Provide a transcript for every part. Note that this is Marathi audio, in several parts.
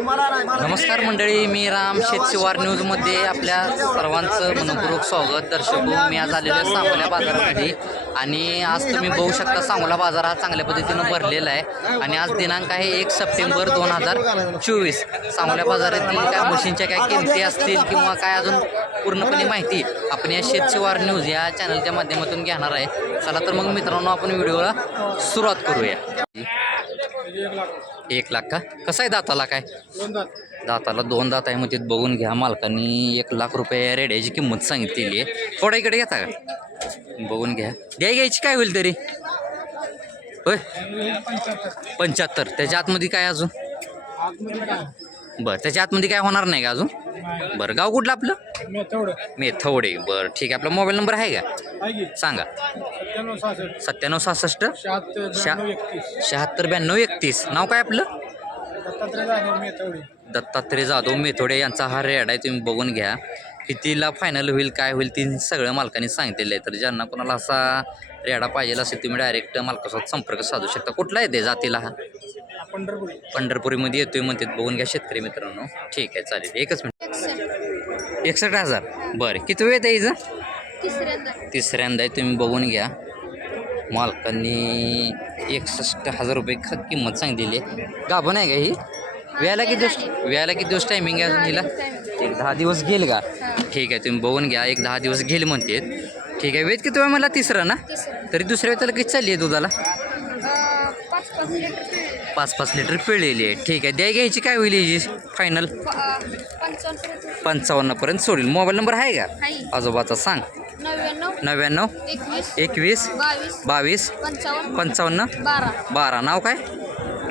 नमस्कार मंडळी मी राम शेतशिवार न्यूजमध्ये आपल्या सर्वांचं मनपूर्वक स्वागत. दर्शक हो, मी आज आलेलो सांगोल्या बाजारामध्ये. आणि आज तुम्ही बघू शकता सांगोला बाजार हा चांगल्या पद्धतीनं भरलेला आहे. आणि आज दिनांक आहे एक सप्टेंबर दोन हजार चोवीस. सांगोला बाजारातील काय मशीनच्या काय किमती असतील किंवा काय अजून पूर्णपणे माहिती आपण या शेतशिवार न्यूज या चॅनलच्या माध्यमातून घेणार आहे. चला तर मग मित्रांनो आपण व्हिडिओला सुरुवात करूया. एक लाख का? कसं आहे दाताला काय? दाताला दोन दात आहे म्हणजे बघून घ्या मालकांनी एक लाख रुपये या रेड्याची किंमत सांगितलेली आहे. थोडा इकडे घेता का? बघून घ्या. द्याय घ्यायची काय होईल तरी? होय. पंच्याहत्तर. त्याच्या आतमध्ये काय अजून? बरं त्याच्या आतमध्ये काय होणार नाही का अजून? बरं गाव कुठलं आपलं? मेथवडे. बरं ठीक आहे. आपला मोबाईल नंबर आहे का? सांगा. सत्त्याण्णव सहासष्ट. शहा शहात्तर ब्याण्णव एकतीस. नाव काय आपलं? दत्तात्रय जाधव मेथोडे यांचा हा रेड आहे तुम्ही बघून घ्या. कितीला फायनल होईल काय होईल ती सगळं मालकांनी सांगितलेलं आहे. तर ज्यांना कोणाला असा रेडा पाहिजे असेल तुम्ही डायरेक्ट मालकासोबत संपर्क साधू शकता. कुठला येते जातीला हा? पंढरपुरीमध्ये येतोय म्हणते बघून घ्या शेतकरी मित्रांनो. ठीक आहे चालेल. एकच मिनिट. एकसष्ट. हजार? बरं. किती वेळ आहे हिचं? तिसऱ्यांदा. तिसऱ्यांदा आहे तुम्ही बघून घ्या. मालकांनी एकसष्ट हजार रुपये ख किंमत सांगितलेली आहे. गाभण आहे का ही? व्यायला किती दिवस व्यायला किती दिवस टायमिंग आहे अजून हिला एक दहा दिवस घेईल का? ठीक आहे तुम्ही बघून घ्या. एक दहा दिवस घेईल म्हणते. ठीक आहे वेद किती वेळ मला तिसरं ना? तरी दुसऱ्या वेळेला किती चालली आहे दुधाला? पाच पाच लिटर पिळलेली आहे. ठीक आहे द्या घ्यायची काय होईल हिची? फायनल. पंचावन्नपर्यंत सोडेल. मोबाईल नंबर आहे का. आजोबाचा सांग. नव्याण्णव एकवीस बावीस पंचावन्न पंचावन्न बारा. बारा. नाव काय?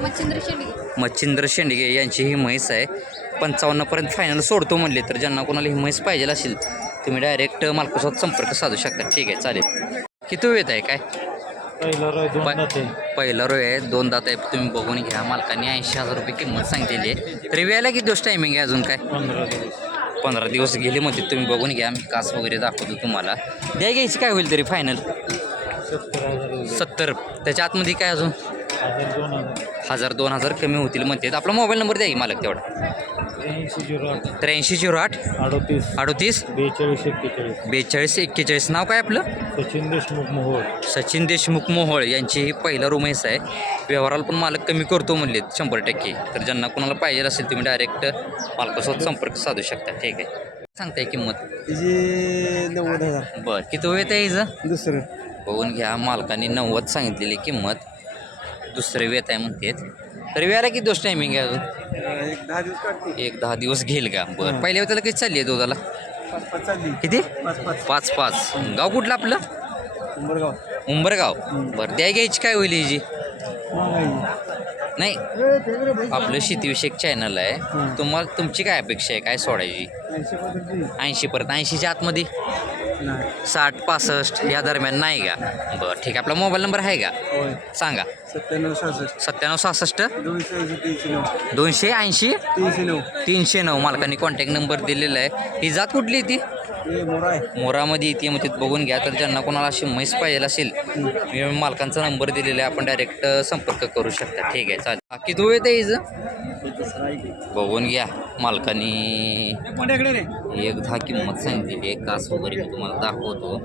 मच्छिंद्र शेंडगे. मच्छिंद्र शेंडगे यांची ही म्हैस आहे. पंचावन्नपर्यंत फायनल सोडतो म्हणले तर ज्यांना कोणाला ही म्हैस पाहिजे असेल तुम्ही डायरेक्ट मालकासोबत संपर्क साधू शकता. ठीक आहे चालेल. किती वेळ आहे काय? पहिला रोय आहे दोन दात आहे. तुम्ही बघून घ्या मालकाने ऐंशी हजार रुपये किंमत सांगितलेली आहे. तरी वेळेला किती दिवस टायमिंग आहे अजून काय? पंधरा दिवस. गेले म्हणते तुम्ही बघून घ्या. मी कास वगैरे दाखवतो तुम्हाला. द्या घ्यायची काय होईल तरी फायनल. सत्तर. त्याच्या आतमध्ये काय अजून? हजार दोन हजार कमी होतील म्हणते आपला मोबाईल नंबर द्या की मालक तेवढा. त्र्याऐंशी झिरो आठ. त्र्याऐंशी झिरो आठ? अडोतीस. अडोतीस? बेचाळीस एक्केचाळीस. बेचाळीस एक्केचाळीस. नाव काय आपलं? सचिन देशमुख मोहोळ. सचिन देशमुख मोहोळ यांची ही पहिला रूमेस आहे व्यवहाराला पण मालक कमी करतो म्हणले शंभर टक्के. तर ज्यांना कोणाला पाहिजे असेल तुम्ही डायरेक्ट मालकासोबत संपर्क साधू शकता. ठीक आहे. सांगताय किंमत? तिची नव्वद हजार. बरं. किती वेळ आहे हिचं? दुसरं. बघून घ्या मालकाने नव्वद सांगितलेली किंमत. दुसरे वेत आहे म्हणतेत तर वेळाला किती दिवस टायमिंग आहे अजून? एक दहा दिवस काढते. एक दहा दिवस घेईल का? बरं. पहिल्या वेळेला किती चालली आहे दुधाला? पाच पाच चालली. किती? पाच पाच. पाच पाच. गाव कुठलं आपलं? उंबरगाव. उंबरगाव. बरं द्या घ्यायची काय होईल हिची? महागाई नाही. आपलं शेतीविषयक चॅनल आहे. तुम्हाला तुमची काय अपेक्षा आहे? काय सोडायची? ऐंशी परत ऐंशीच्या आतमध्ये? साठ पासष्ट या दरम्यान नाही का? बरं ठीक आहे. आपला मोबाईल नंबर आहे का? होय. सांगा. सत्त्याण्णव सहासष्ट. सत्त्याण्णव सहासष्ट? दोनशे ऐंशी तीनशे नऊ. दोनशे ऐंशी? तीनशे नऊ. तीनशे नऊ. मालकांनी कॉन्टॅक्ट नंबर दिलेला आहे. ही जात कुठली ती? हे मोरा आहे. मोरामध्ये येते मग तिथं बघून घ्या. तर ज्यांना कोणाला अशी म्हैस पाहिजे असेल मी मालकांचा नंबर दिलेला आहे. आपण डायरेक्ट संपर्क करू शकता. ठीक आहे चालेल. बाकी तू येते हिचं बघून घ्या मालकानी एक दहा किंमत सांगितलेली आहे कास वगैरे मी तुम्हाला दाखवतो.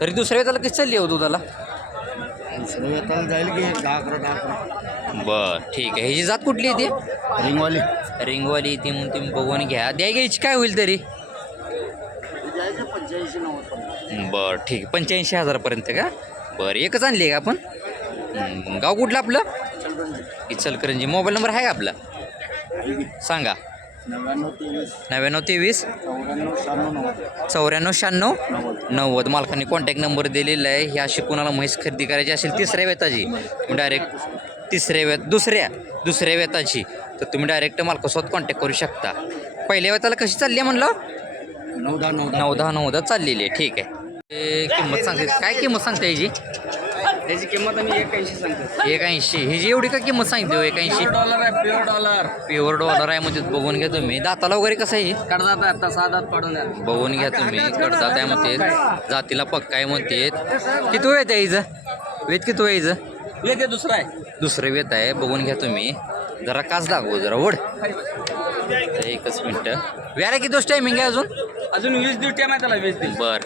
तरी दुसऱ्या वेळेला किती चालली हो दुधाला? जाईल की दहा अकरा दहा अकरा. बर ठीक आहे. ह्याची जात कुठली येते रिंगवाली. रिंगवाली येते म्हणून तुम्ही बघून घ्या. द्या घ्यायची काय होईल तरी. बरं ठीक आहे. पंच्याऐंशी हजारापर्यंत का? बरं एकच आणली आहे का आपण? गाव कुठलं आपलं? इचलकरंजी. मोबाईल नंबर आहे का आपला? सांगा. नव्याण्णव तेवीस. चौऱ्याण्णव शहाण्णव नव्वद. मालकांनी कॉन्टॅक्ट नंबर दिलेला आहे. ही अशी कोणाला म्हैस खरेदी करायची असेल तिसऱ्या वेताची डायरेक्ट तिसऱ्या वेत दुसऱ्या दुसऱ्या वेताची तर तुम्ही डायरेक्ट मालकासोबत कॉन्टॅक्ट करू शकता. पहिल्या वेताला कशी चालली आहे म्हणलं? नऊ दहा नऊ दहा. नऊ दहा चाललेली आहे. ठीक आहे. किंमत सांगते. काय किंमत सांगते याची? त्याची किंमत आम्ही एक ऐंशी सांगतो एक ऐंशी ही जी एवढी का किंमत सांगते हो एक ऐंशी डॉलर आहे प्युअर डॉलर प्युअर डॉलर आहे म्हणजे बघून घ्या तुम्ही. दाताला वगैरे कसं आहे? ही? कडदात आता सहा दात पाडून बघून घ्या तुम्ही. कडदात आहे म्हणते जातीला पक्का आहे म्हणते किती वेळ आहे हिचं वेत किती वेळ हिचं एक दुसरा आहे. दुसरं वेत आहे बघून घ्या तुम्ही. जरा काच दाखव जरा ओढ. एकच मिनटं. व्याला किती टायमिंग आहे अजून? अजून वीस दिवस टाइम आहे त्याला वीस दिवस. बर.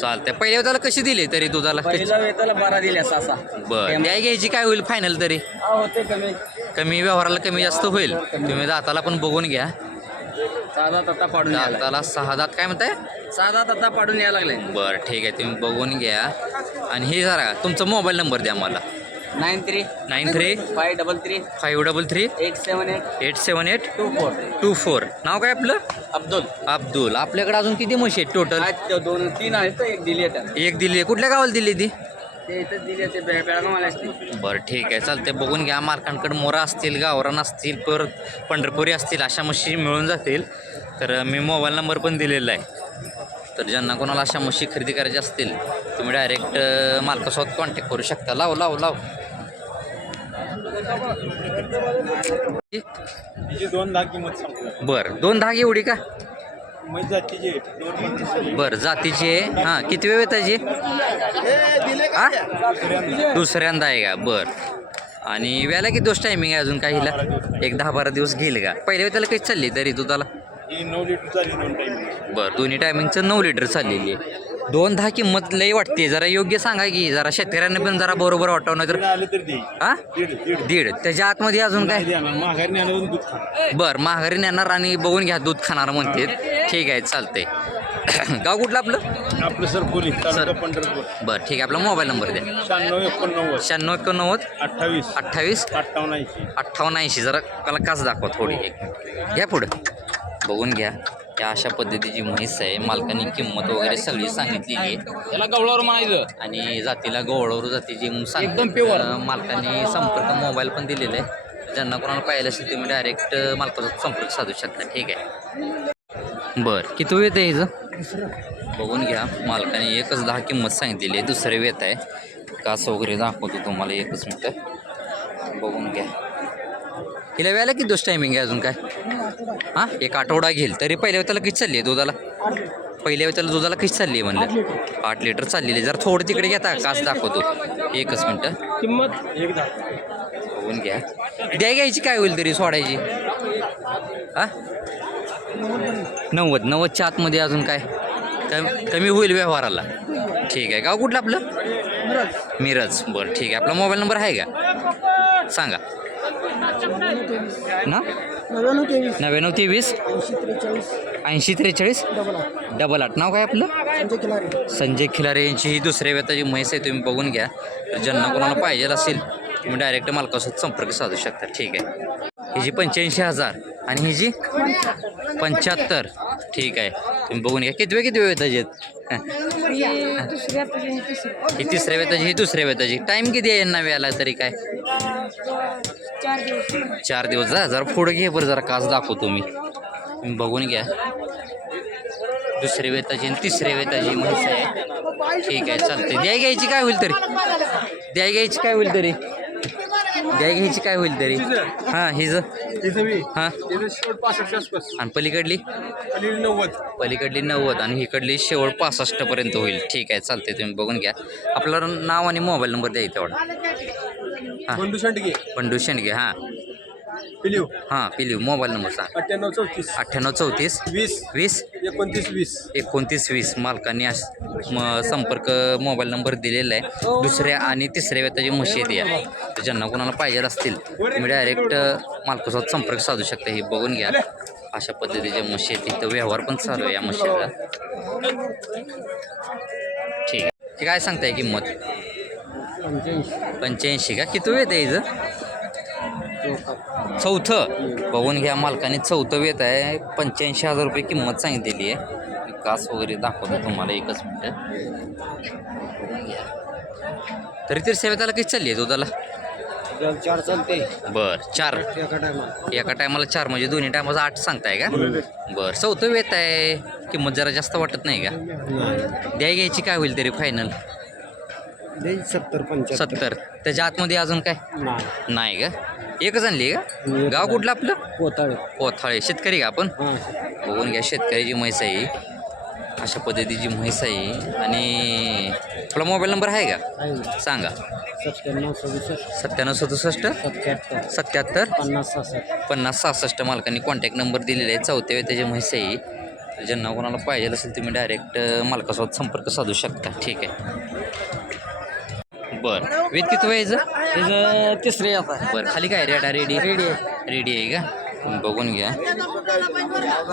चालतंय. पहिल्या वेळेला कशी दिली तरी दुधाला? पहिला वेताला बारा दिल्या सहा सहा बर. द्याय घ्यायची काय होईल फायनल तरी? होते कमी. कमी व्यवहाराला कमी जास्त होईल. तुम्ही दाताला पण बघून घ्या. साधा तत्ता पाडून यायला दाताला सहा दात काय म्हणताय? साधा तत्ता पाडून यायला लागले. बरं ठीक आहे. तुम्ही बघून घ्या. आणि हे जरा तुमचा मोबाईल नंबर द्या मला. Nine three. Nine three. Five double three. Five double three. Eight seven eight. Eight seven eight. Two four. Two four. नाव काय आपलं? अब्दुल. अब्दुल. आपल्याकडे अजून किती म्हशी आहेत टोटल आज दोन तीन आहेत एक दिली आहे एक दिली आहे. कुठल्या गावाला दिली ती? ते इथं दिली आहे ते बे- बेळगाव मला असते बरं ठीक आहे. चालते बघून घ्या. मालकांकडे मोरा असतील गावरान असतील परत पंढरपुरी असतील अशा म्हशी मिळून जातील. तर मी मोबाईल नंबर पण दिलेला आहे. तर ज्यांना कोणाला अशा म्हशी खरेदी करायच्या असतील तुम्ही डायरेक्ट मालकासोबत कॉन्टॅक्ट करू शकता. लाव लाव लाव. दोन दहा किंमत सांगतो. बरं दोन धाग एवढी का? बरं जातीची आहे. हां किती वेळ त्याची हा दुसऱ्यांदा आहे का? बरं. आणि व्याला किती दिवस टायमिंग आहे अजून काहीला एक दहा बारा दिवस घेईल का? पहिल्या वेळेला काही चालली तरी दुधाला नऊ लिटर झाली दोन टाइम बरं दोन्ही टायमिंगचं नऊ लिटर चाललेली आहे. दोन दहा किंमत लई वाटते. जरा योग्य सांगा की जरा शेतकऱ्यांना पण जरा बरोबर वाटावं नाही तर आलं तर दे. हा? दीड दीड. दीड. त्याच्या आतमध्ये अजून काय? माघारी दूध बरं माघारी नेणार आणि बघून घ्या दूध खाणार म्हणते. ठीक आहे चालतंय. गाव कुठलं आपलं? आपलं सर पोलीस तालुका पंढरपूर. बरं ठीक आहे. आपला मोबाईल नंबर द्या. शहाण्णव एकोणनव्वद. शहाण्णव एकोणनव्वद. अठ्ठावीस. अठ्ठावीस. अठ्ठावन्न ऐंशी. अठ्ठावन्न ऐंशी. जरा मला काच दाखवा थोडी एक. घ्या पुढं. बघून घ्या. या अशा पद्धतीची म्हैस आहे. मालकाने किंमत वगैरे सगळी सांगितलेली आहे. त्याला गवळावर म्हणायचं. आणि जातीला गोवळवरू जातीची म्हणून सांगितलं. एकदम pure. तर मालकाने संपर्क मोबाईल पण दिलेला आहे. ज्यांना कोणाला पाहिलं असेल तुम्ही डायरेक्ट मालकाचा संपर्क साधू शकता. ठीक आहे. बरं. किती वेळ आहे हिचं बघून घ्या. मालकाने एकच दहा किंमत सांगितलेली आहे. दुसरे वेत आहे. कास वगैरे दाखवतो तुम्हाला एकच मिनटं. बघून घ्या. हिला वेळेला किती दिवस टायमिंग आहे अजून काय? हां? एक आठवडा घेईल. तरी पहिल्या वेळेला किती चालली आहे दुधाला? पहिल्या वेळेला दुधाला किती चालली आहे म्हणलं? आठ लिटर चाललेली आहे. जरा थोडं तिकडे घेता कास दाखवतो. एकच मिनटं. किंमत? बघून घ्या. द्या घ्यायची काय होईल तरी सोडायची. हा? नव्वद. नव्वदच्या आतमध्ये अजून काय? कम कमी होईल व्यवहाराला. ठीक आहे. गाव कुठलं आपलं? मिरज. बरं ठीक आहे. आपला मोबाईल नंबर आहे का? सांगा. ना? नव्याण्णव तेवीस. नव्याण्णव तेवीस? ऐंशी त्रेचाळीस. ऐंशी त्रेचाळीस? डबल आठ. डबल आठ. नाव काय आपलं? संजय खिलारे. संजय खिलारे यांची ही दुसऱ्या वेताची म्हैस आहे तुम्ही बघून घ्या. तर ज्यांना कोणाला पाहिजे असेल तुम्ही डायरेक्ट मालकासोबत संपर्क साधू शकता. ठीक आहे. हिची पंच्याऐंशी हजार आणि हिची पंच्याहत्तर. ठीक आहे. तुम्ही बघून घ्या. किती वेळ किती वेळ वेताची आहेत? ही. तिसऱ्या वेताची ही दुसऱ्या वेताची टाईम किती आहे यांना वेळाला तरी काय? चार दिवस. जा जरा पुढं घे बरं जरा कास दाखवतो मी तुम्ही बघून घ्या. दुसरी वेताची आणि तिसऱ्या वेताची म्हैस आहे ठीक आहे चालते द्याय घ्यायची काय होईल तरी? द्याय घ्यायची काय होईल तरी? द्याय घ्यायची काय होईल तरी. हां हिज हां. पासष्ट आणि पलीकडली? नव्वद. पलीकडली नव्वद आणि इकडली शेवट पासष्टपर्यंत होईल. ठीक आहे चालते तुम्ही बघून घ्या. आपलं नाव आणि मोबाईल नंबर द्या तेवढा हां. शेंडगे. बंडू शेंडगे हां. पिलीव हां पिलीव मोबाईल नंबर सांग. अठ्ठ्याण्णव चौतीस. अठ्ठ्याण्णव चौतीस. वीस. वीस. एकोणतीस वीस. एकोणतीस वीस मालकांनी अस म संपर्क मोबाईल नंबर दिलेला आहे. दुसऱ्या आणि तिसऱ्या वेताची म्हशी तर ज्यांना कोणाला पाहिजे असतील तुम्ही डायरेक्ट मालकासोबत संपर्क साधू शकता. हे बघून घ्या. अशा पद्धतीच्या म्हशी आहेत. तिथं व्यवहार पण चालू आहे या म्हशीचा ठीक आहे. काय सांगताय किंमत? पंच्याऐंशी. का? किती वेळ आहे हिचं चौथं. बघून घ्या मालकाने चौथं वेत आहे. पंच्याऐंशी हजार रुपये किंमत सांगितलेली आहे. कास वगैरे दाखवतो तुम्हाला एकच मिनटं. तरी तरी सेवेताला किती चालली आहे दुधाला? चार चालते. बर चार. एका टायमाला. एका टायमाला चार म्हणजे दोन्ही टायमाचं आठ सांगताय का? बर चौथं वेत आहे. किंमत जरा जास्त वाटत नाही का? द्याय घ्यायची काय होईल तरी फायनल सत्तर पंच्याहत्तर. सत्तर. त्याच्या आतमध्ये अजून काय? नाही. नाही का? एकच आणली का? गाव कुठलं आपलं? पोताळे कोथाळे. शेतकरी का आपण? हां. बघून घ्या शेतकऱ्याची म्हैस आहे. अशा पद्धतीची म्हैस आहे. आणि आपला मोबाईल नंबर आहे का? सांगा. सत्त्याण्णव सदुसष्ट. सत्त्याण्णव सदुसष्ट? सत्याहत्तर सत्याहत्तर पन्नास सहासष्ट. पन्नास सहासष्ट मालकांनी कॉन्टॅक्ट नंबर दिलेले आहे चौथ्या त्याची म्हैस आहे तर ज्यांना कोणाला पाहिजे असेल तुम्ही डायरेक्ट मालकासोबत संपर्क साधू शकता. ठीक आहे. बरं. वेद किती व्हायचं त्याचं तिसरे आता बरं खाली काय रेडा रेडी? रेडी रेडी आहे का? बघून घ्या.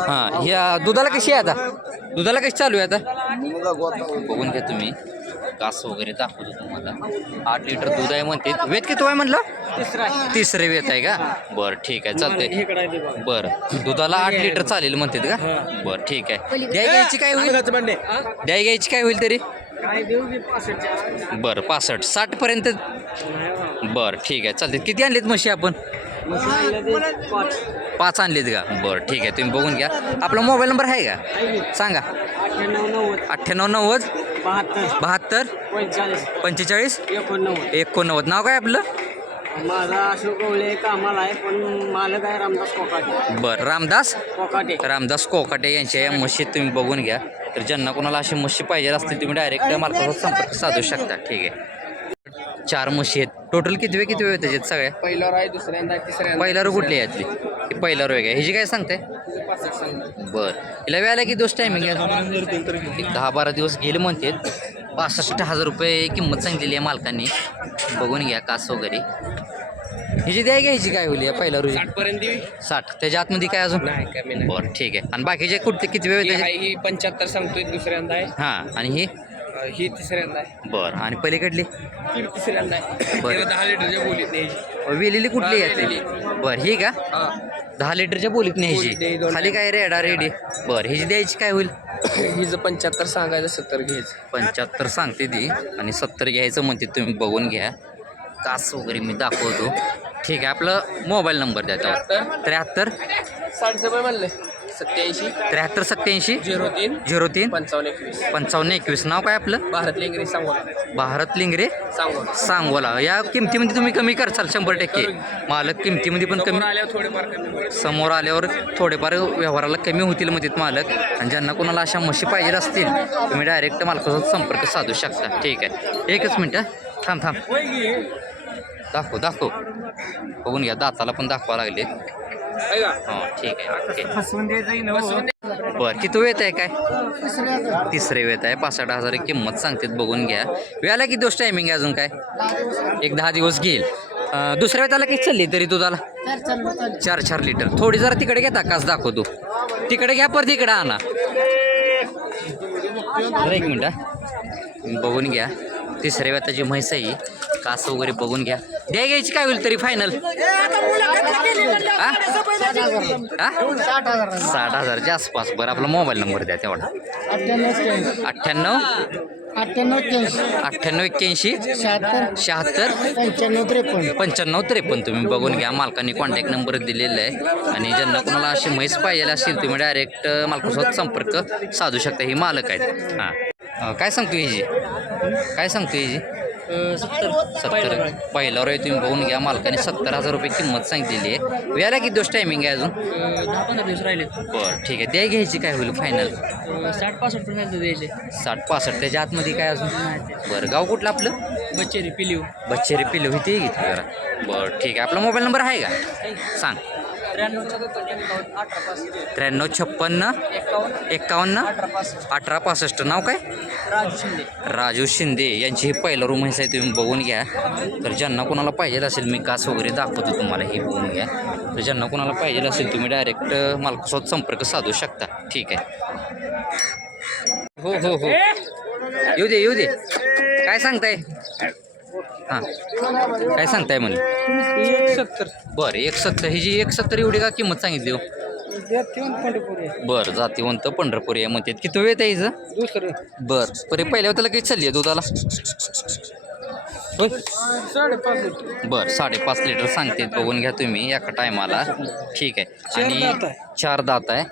हां ह्या दुधाला कशी आहे आता? दुधाला कशी चालू आहे आता? बघून घ्या तुम्ही. कास वगैरे दाखवतो तुम्हाला. आठ लिटर दूध आहे म्हणते. वेद किती आहे म्हणलं? तिसरा तिसरे वेत आहे का? बरं ठीक आहे चालतंय. बरं दुधाला आठ लिटर चालेल म्हणतात का? बरं ठीक आहे. द्याय घ्यायची काय होईल? द्याय घ्यायची काय होईल तरी? काय देऊ की पासष्टच्या बरं पासष्ट. साठ पर्यंत बरं ठीक आहे. चालते किती आणलीत म्हशी आपण? पाच. पाच आणलीत का? बरं ठीक आहे. तुम्ही बघून घ्या. आपला मोबाईल नंबर आहे का? सांगा. अठ्ठ्याण्णव नव्वद. अठ्ठ्याण्णव नव्वद. बहात्तर. बहात्तर. पंचेचाळीस. पंचेचाळीस? एकोणनव्वद. एकोणनव्वद. नाव काय आपलं? माझा अशोक गवळे कामाला आहे पण मालक आहे रामदास कोकाटे. बरं रामदास? कोकाटे. रामदास कोकाटे यांच्या या म्हशीत तुम्ही बघून घ्या. तर ज्यांना कोणाला अशी म्हशी पाहिजे असतील तुम्ही डायरेक्ट मालकासोबत संपर्क साधू शकता. ठीक आहे. चार म्हशी आहेत. टोटल किती वेळ किती वेळ त्याच्यात सगळ्या? पहिल्यावर आहे दुसऱ्यांदा आहे, तिसऱ्यांदा पहिला रो कुठली आहे यातली? ही पहिला का ह्याची काय सांगताय बरं. हिला वेळाला किती दिवस टायमिंग दहा बारा दिवस गेले म्हणते पासष्ट हजार रुपये किंमत सांगितलेली आहे मालकांनी. बघून घ्या कास वगैरे. ह्याची द्या घ्यायची काय होईल या पहिला रोजी? पर्यंत साठ. त्याच्या आतमध्ये काय अजून? नाही कमी नाही. बरं ठीक आहे. आणि बाकीचे कुठले किती वेळ ही पंच्याहत्तर सांगतोय दुसऱ्यांदा आहे. हां आणि ही? ही तिसऱ्यांदा आहे. बरं आणि पलीकडली? ती तिसऱ्यांदा आहे. बरं. दहा लिटरच्या बोलीत न्यायची वेलेली कुठली आहे? बरं ही का? हा. दहा लिटरच्या बोलीत बोलीत न्यायची नाही, दोन खाली काय रेडा रेडी. बरं ह्याची द्यायची काय होईल? हिचं पंच्याहत्तर सांगायचं सत्तर घ्यायचं. पंच्याहत्तर सांगते ती आणि सत्तर घ्यायचं म्हणते तुम्ही बघून घ्या. कास वगैरे मी दाखवतो. ठीक आहे आपलं मोबाईल नंबर द्या त्यावर. त्र्याहत्तर. साडेसहा म्हणले. सत्याऐंशी. त्र्याहत्तर सत्याऐंशी. झिरो तीन. झिरो तीन. पंचावन्न एकवीस. पंचावन्न एकवीस. नाव काय आपलं? भारत लेंगरी सांगोला. भारत लिंगरे सांगोला. सांगोला. या किमतीमध्ये तुम्ही कमी करसाल शंभर टक्के. मालक किमतीमध्ये पण कमी. समोर आल्यावर थोडेफार कमी होईल. समोर आल्यावर थोडेफार व्यवहाराला कमी होतील म्हणतात मालक. आणि ज्यांना कोणाला अशा म्हशी पाहिजे असतील तुम्ही डायरेक्ट मालकासोबत संपर्क साधू शकता. ठीक आहे. एकच मिनटं थांब थांब. दाखव दाखव. बघून घ्या दाताला पण दाखवा लागले. आहे का? हां ठीक आहे ओके. फसवून द्यायचं बरं किती वेत आहे काय? तिसरे वेत आहे पासष्ट हजार किंमत सांगतात बघून घ्या. वेळाला किती दिवस टायमिंग आहे अजून काय? एक दहा दिवस घेईल. दुसऱ्या वेताला किती चालली तरी दुधाला चार चार लिटर थोडी जरा तिकडे घेता कास दाखवतो तिकडे घ्या परत इकडे आणा. एक मिनिट हा. बघून घ्या. तिसऱ्या वेताची म्हैस आहे ही. कास वगैरे बघून घ्या. द्या घ्यायची काय होईल तरी फायनल साठ हजारच्या आसपास. बरं आपला मोबाईल नंबर द्या तेवढा. अठ्ठ्याण्णव अठ्ठ्याण्णव? एक्क्याऐंशी. अठ्ठ्याण्णव एक्क्याऐंशी? शहात्तर. शहात्तर? पंच्याण्णव त्रेपन्न. पंच्याण्णव त्रेपन्न. तुम्ही बघून घ्या. मालकांनी कॉन्टॅक्ट नंबर दिलेला आहे. आणि ज्यांना कोणाला अशी म्हैस पाहिजे असेल तुम्ही डायरेक्ट मालकासोबत संपर्क साधू शकता. ही मालक आहेत. हां. काय सांगतो ह्याची काय सांगतो ह्याची सत्तर सत्तर पहिल्यावर आहे तुम्ही बघून घ्या मालकाने सत्तर हजार रुपये किंमत सांगितलेली आहे. वेळाला किती दिवस टायमिंग आहे अजून? दहा पंधरा दिवस राहिले. बरं ठीक आहे. द्या घ्यायची काय होईल फायनल साठ पासष्ट पर्यंत द्यायचे साठ पासष्ट त्याच्या आतमध्ये काय अजून? बरं गाव कुठलं आपलं? बच्चेरी पिलीव बच्चेरी पिलो होती घेतली जरा बरं ठीक आहे. आपला मोबाईल नंबर आहे का? सांग. त्र्याण्णव अठरा पाच त्र्याण्णव छप्पन्न एकावन्न एक्कावन्न अठरा पासष्ट. नाव काय? राजू शिंदे. राजू शिंदे. यांची ही पहिलं रूम आहे तुम्ही बघून घ्या. तर ज्यांना कोणाला पाहिजे असेल मी कास वगैरे दाखवतो तुम्हाला हे बघून घ्या. तर ज्यांना कोणाला पाहिजे असेल तुम्ही डायरेक्ट मालकासोबत संपर्क साधू शकता. ठीक आहे. हो हो हो. येऊ दे येऊ दे. काय सांगताय? हां. काय सांगताय म्हणे? एक सत्तर बरं एक सत्तर ही जी एक सत्तर एवढी का किंमत सांगितली हो? पंढरपूर बरं जातीवंत पंढरपूर आहे म्हणतात. किती वेळ आहे हिचं? दुसरं. बर. परे पहिल्या त्याला किती चालली आहे दुधाला? होय. साडेपाच बर साडेपाच लिटर सांगते बघून घ्या तुम्ही एका टायमाला. ठीक आहे. आणि दात आहे. चार दात आहे.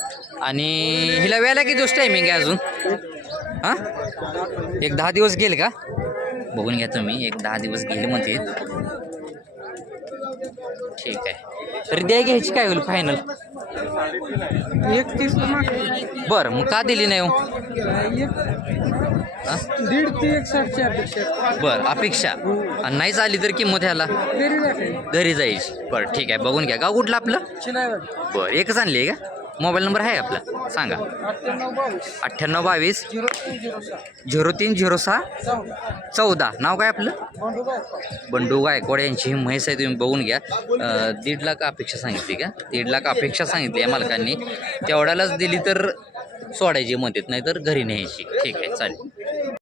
आणि हिला वेळेला किती दिवस टायमिंग आहे अजून? हां? एक दहा दिवस गेल का? बघून घ्या तुम्ही. एक दहा दिवस गेले म्हणते. ठीक आहे. तरी द्या घ्यायची काय होईल फायनल एकतीसला माग. बरं मग का दिली नाही हो? दीड ते एक साठची अपेक्षा बरं अपेक्षा. आणि नाही झाली तर किंमत ह्याला? घरी जायची बरं ठीक आहे. बघून घ्या. गाव कुठलं आपलं? बरं एकच आणली आहे का? मोबाईल नंबर आहे आपला? सांगा. अठ्ठ्याण्णव बावीस झिरो तीन झिरो सहा चौदा. नाव काय आपलं? बंडू गायकवाड यांची ही म्हैस आहे तुम्ही बघून घ्या. दीड लाख अपेक्षा सांगितली का? दीड लाख अपेक्षा सांगितली आहे मालकांनी. तेवढ्यालाच दिली तर सोडायची म्हणतात नाही तर घरी न्यायची. ठीक आहे चालेल.